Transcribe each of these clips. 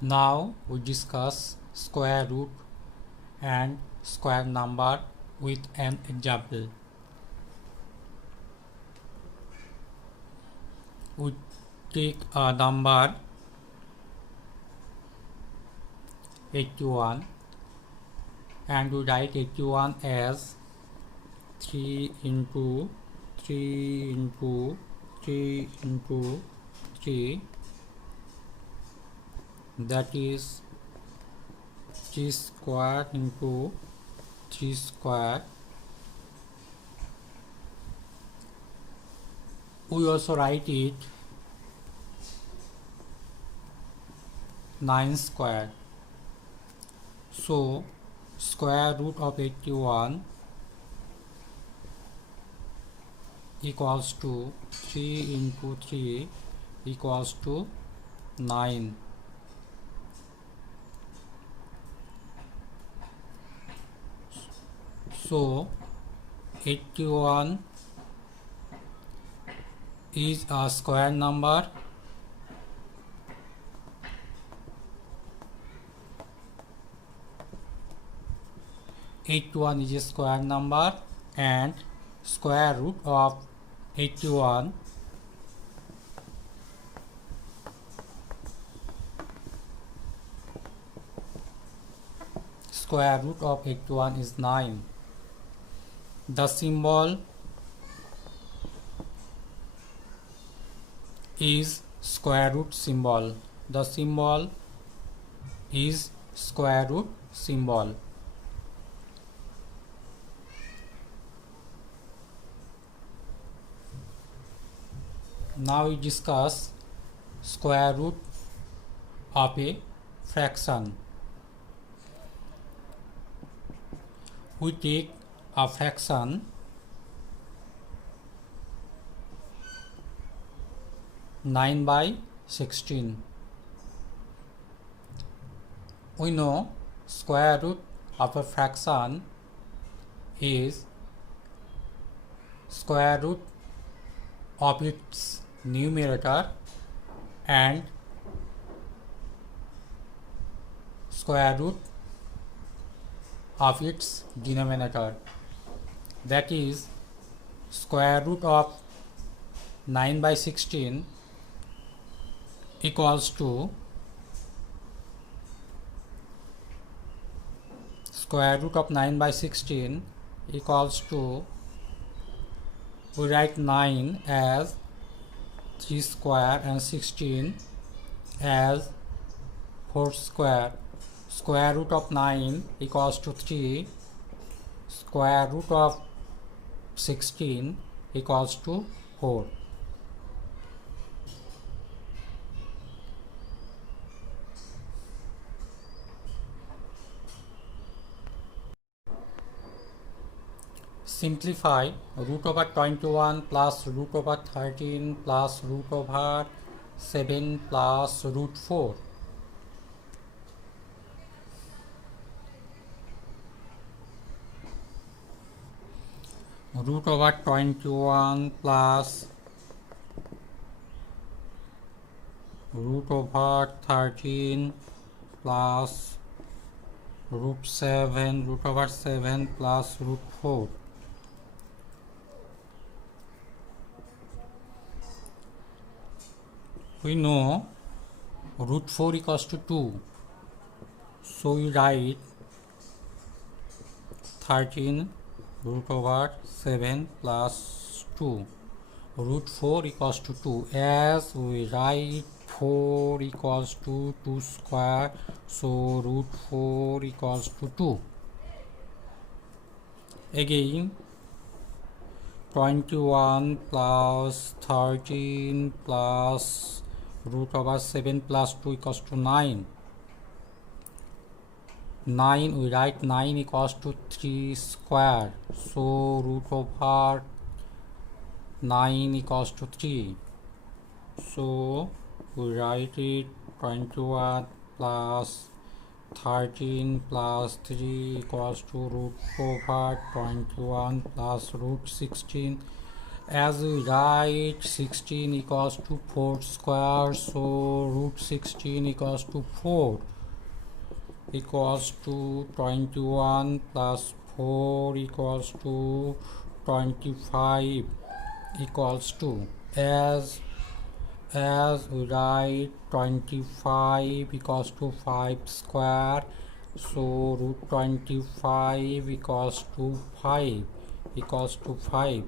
Now we discuss square root and square number with an example. We take a number 81 and we write 81 as 3 into 3 into 3 into 3, that is 3 square into 3 square. We also write it 9 square. So square root of 81 equals to 3 into 3 equals to 9. So 81 is a square number. Eighty-one is a square number, and square root of 81 is 9. The symbol is square root symbol. The symbol is square root symbol. Now we discuss square root of a fraction. We take a fraction (9 by 16). We know square root of a fraction is square root of its numerator and square root of its denominator. That is, square root of 9 by 16 equals to square root of 9 by 16 equals to, we write 9 as 3 square and 16 as 4 square. Square root of 9 equals to 3. Square root of 16 equals to 4. Simplify root over 21 plus root over 13 plus root over 7 plus root 4. Root over 21 plus root over 13 plus root over 7 plus root 4. We know root 4 equals to 2. So we write 13 root over 7 plus 2. Root 4 equals to 2. As we write 4 equals to 2 square, so root 4 equals to 2. Again, 21 plus 13 plus root over 7 plus 2 equals to 9. 9, we write 9 equals to 3 square, so root over 9 equals to 3. So we write it 21 plus 13 plus 3 equals to root over 21 plus root 16 As we write 16 equals to 4 square, so root 16 equals to 4 equals to 21 plus 4 equals to 25 equals to, as we write 25 equals to 5 square, so root 25 equals to 5 equals to 5.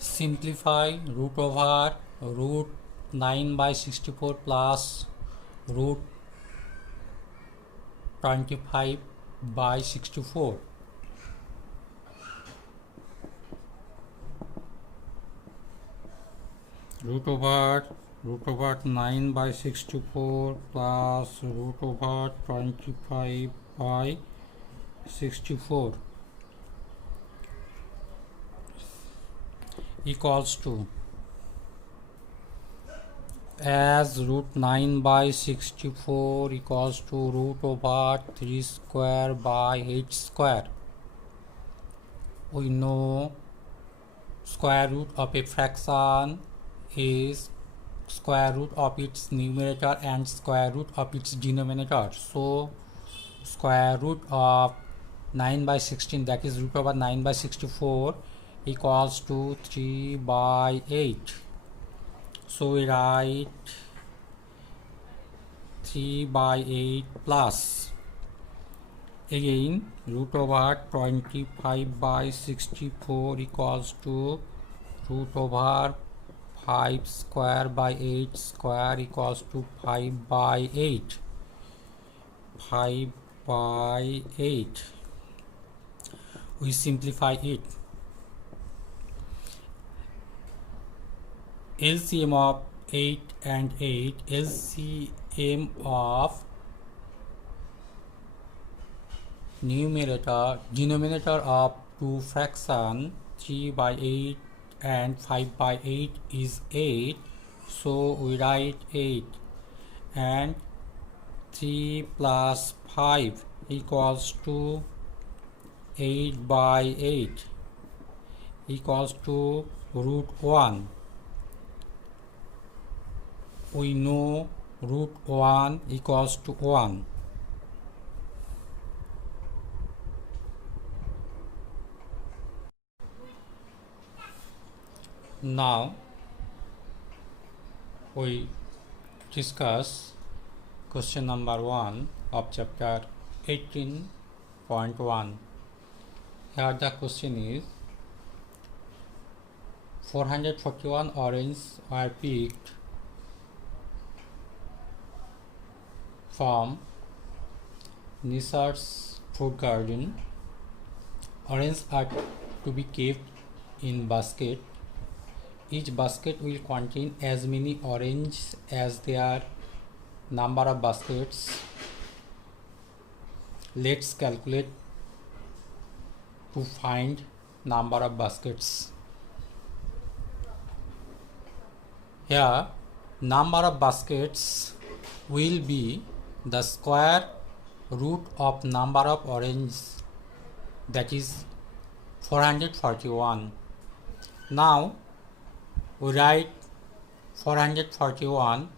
Simplify root over root 9 by 64 plus root 25 by 64. Root over 9 by 64 plus root over 25 by 64 equals to, as root 9 by 64 equals to root over 3 square by 8 square. We know square root of a fraction is square root of its numerator and square root of its denominator. So square root of 9 by 16, that is root over 9 by 64, equals to 3 by 8. So we write 3 by 8 plus, again root over 25 by 64 equals to root over 5 square by 8 square equals to 5 by 8. 5 by 8. We simplify it. LCM of 8 and 8, LCM of denominator of two fraction 3 by 8 and 5 by 8 is 8, so we write 8, and 3 plus 5 equals to 8 by 8 equals to root 1. We know root 1 equals to 1. Now we discuss question number 1 of chapter 18.1. Here the question is, 441 oranges were picked from Nisar's fruit garden. Oranges are to be kept in basket. Each basket will contain as many oranges as their number of baskets. Let's calculate to find number of baskets. Here number of baskets will be the square root of number of oranges, that is 441. Now we write 441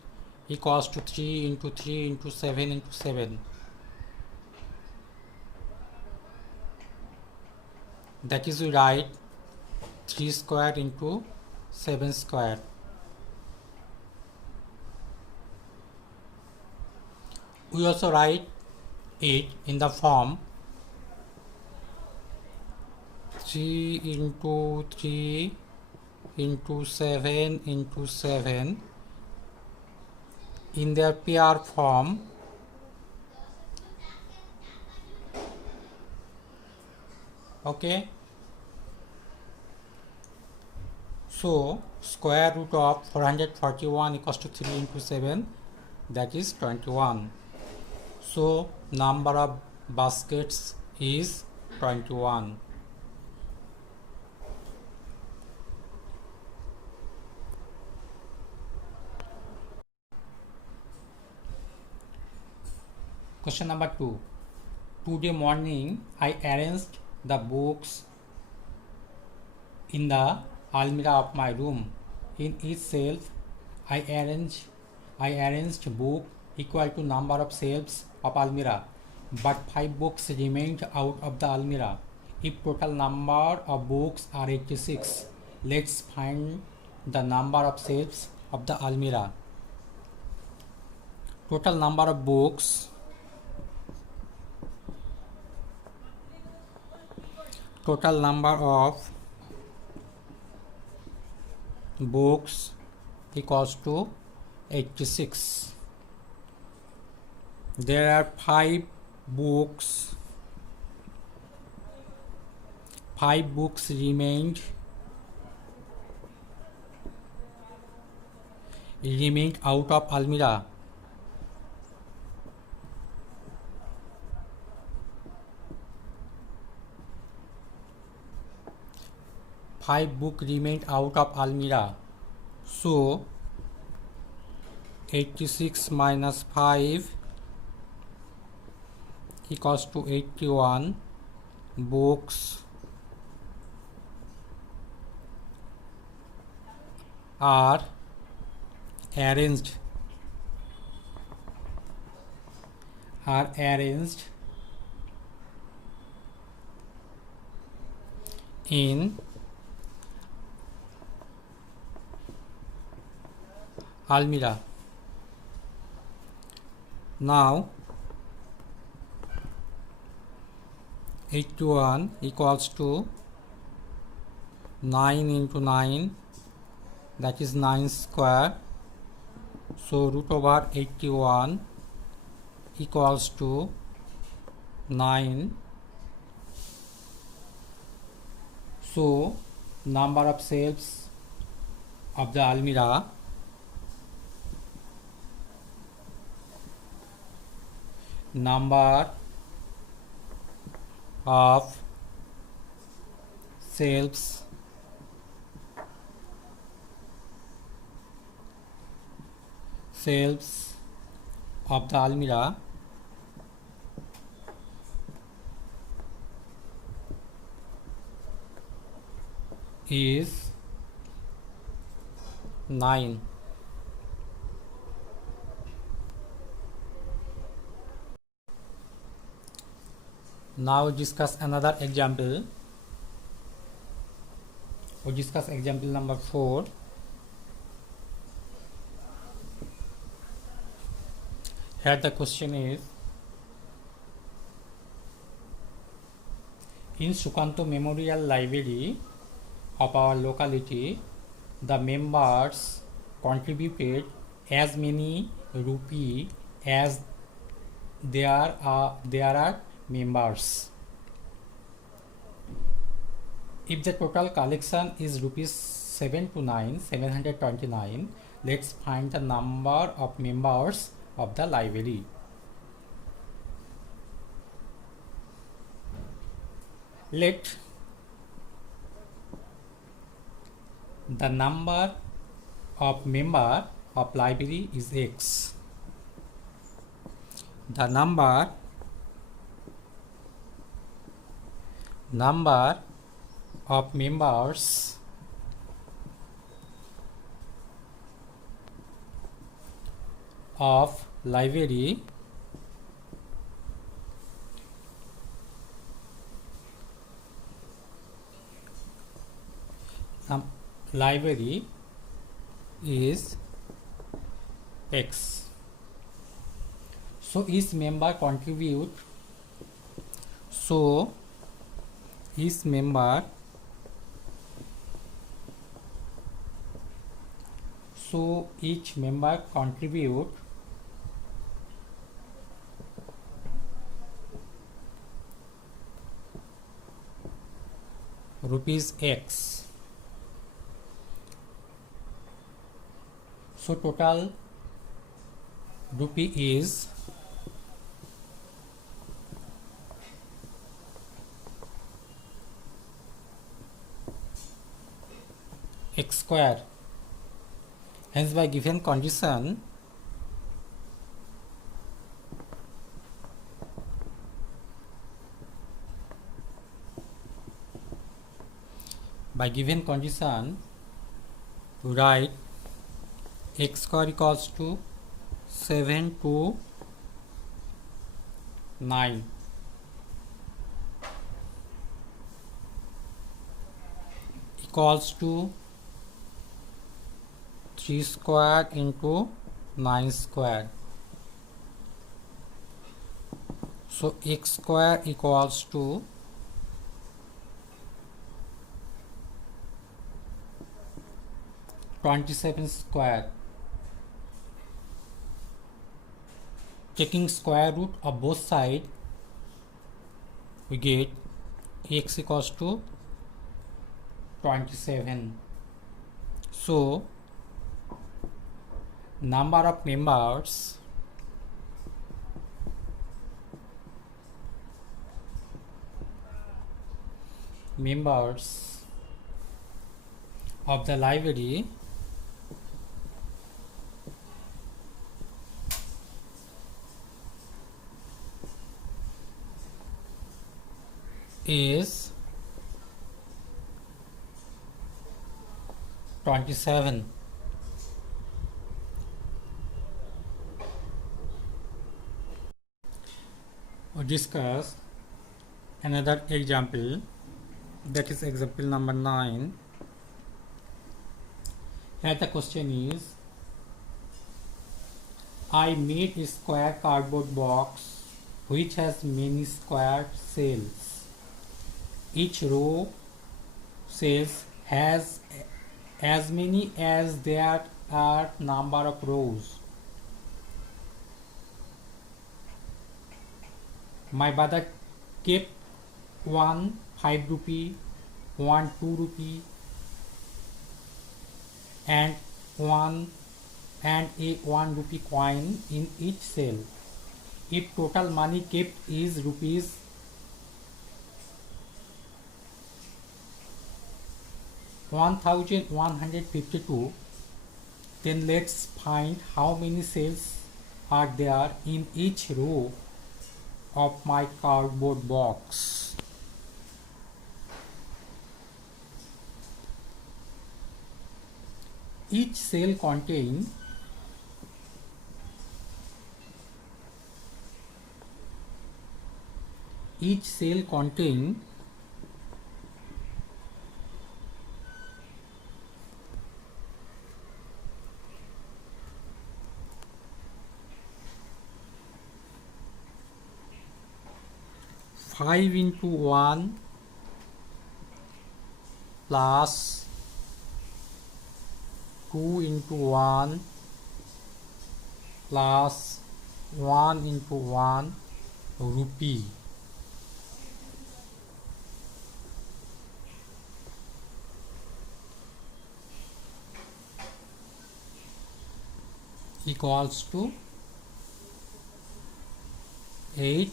equals to 3 into 3 into 7 into 7. That is, we write 3 square into 7 square. We also write it in the form 3 into 3 into 7 into 7 in their pair form. Okay, so square root of 441 equals to 3 into 7, that is 21. So number of baskets is 21. Question number 2. Today morning I arranged the books in the almirah of my room. In each shelf I arranged book equal to number of shelves of almirah, but 5 books remained out of the almirah. If total number of books are 86, let's find the number of shelves of the almirah. Total number of books equals to 86. There are 5 books. 5 books remained out of almirah. So 86 minus 5 equals to 81 books are arranged in almirah. Now 81 equals to 9 into 9, that is 9 square. So root over 81 equals to 9. So number of shelves of the almirah shelves of the almirah is 9. Now discuss another example. We discuss example number 4. Here the question is, in Sukanto Memorial Library of our locality, the members contributed as many rupee as there are members. If the total collection is rupees 729, let's find the number of members of the library. Let the number of member of library is X. The number of members of library is X. So each member contribute. So each member contribute rupees X. So total rupee is X square. Hence by given condition by given condition we write x square equals to 7 to 9 equals to 3 square into 9 square. So x square equals to 27 square. Taking square root of both sides, we get x equals to 27. So number of members of the library is 27. We discuss another example, that is example number 9. Here the question is, I made a square cardboard box which has many square cells. Each row cells has as many as there are number of rows. My brother kept one 5 rupee, one 2 rupee, and a 1 rupee coin in each cell. If total money kept is rupees 1152, then let's find how many cells are there in each row of my cardboard box. Each cell contains 5 into 1 plus 2 into 1 plus 1 into 1 rupee. Equals to 8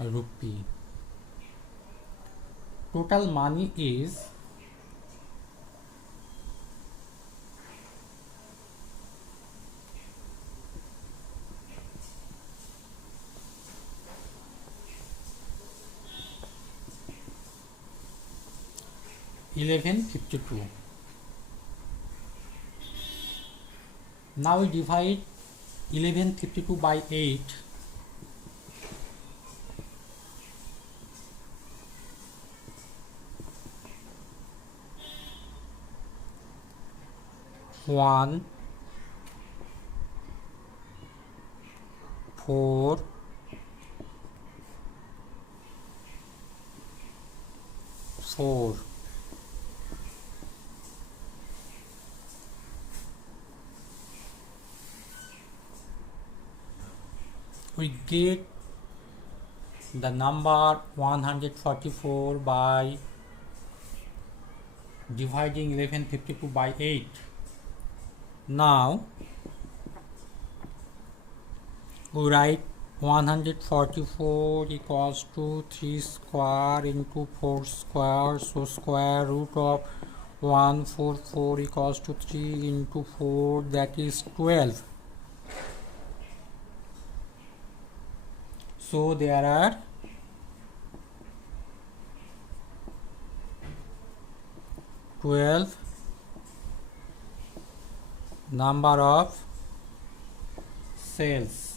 rupee. Total money is 1152. Now we divide 1152 by 8. One, 4, 4. We get the number 144 by dividing 1152 by 8. Now we write 144 equals to 3 square into 4 square, so square root of 144 equals to 3 into 4, that is 12. So there are 12 number of cells.